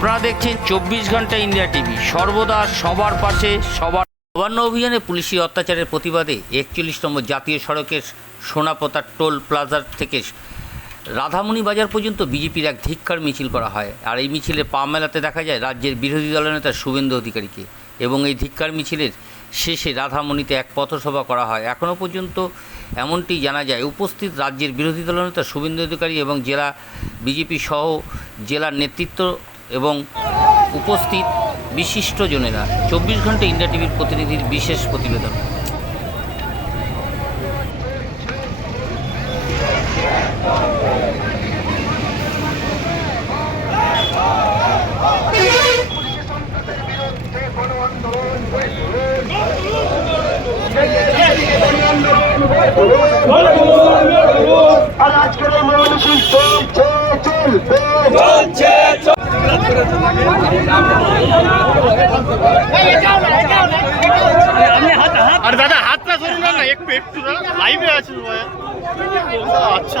আপনারা দেখছেন চব্বিশ ঘণ্টা ইন্ডিয়া টিভি। সর্বদা সবার পাশে সবার নবান্ন অভিযানে পুলিশি অত্যাচারের প্রতিবাদে একচল্লিশ নম্বর জাতীয় সড়কের সোনাপোতা টোল প্লাজার থেকে রাধামণি বাজার পর্যন্ত বিজেপির এক ধিক্কার মিছিল করা হয়। আর এই মিছিলে পা মেলাতে দেখা যায় রাজ্যের বিরোধী দলনেতা শুভেন্দু অধিকারীকে। এবং এই ধিক্কার মিছিলের শেষে রাধামণিতে এক পথসভা করা হয়। এখনও পর্যন্ত এমনটি জানা যায়। উপস্থিত রাজ্যের বিরোধী দলনেতা শুভেন্দু অধিকারী এবং জেলা বিজেপি সহ জেলার নেতৃত্ব এবং উপস্থিত বিশিষ্টজনেরা চব্বিশ ঘণ্টা ইন্ডিয়া টিভির প্রতিনিধির বিশেষ প্রতিবেদন। চলবে আর দাদা হাতটা ধরুন না একটু একটু লাইভে আছেন ভাই আচ্ছা।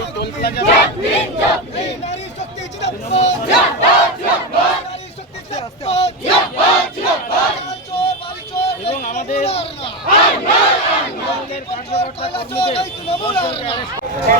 এই টোল প্লাজা এবং আমাদের কার্যকর্তা কর্মীদের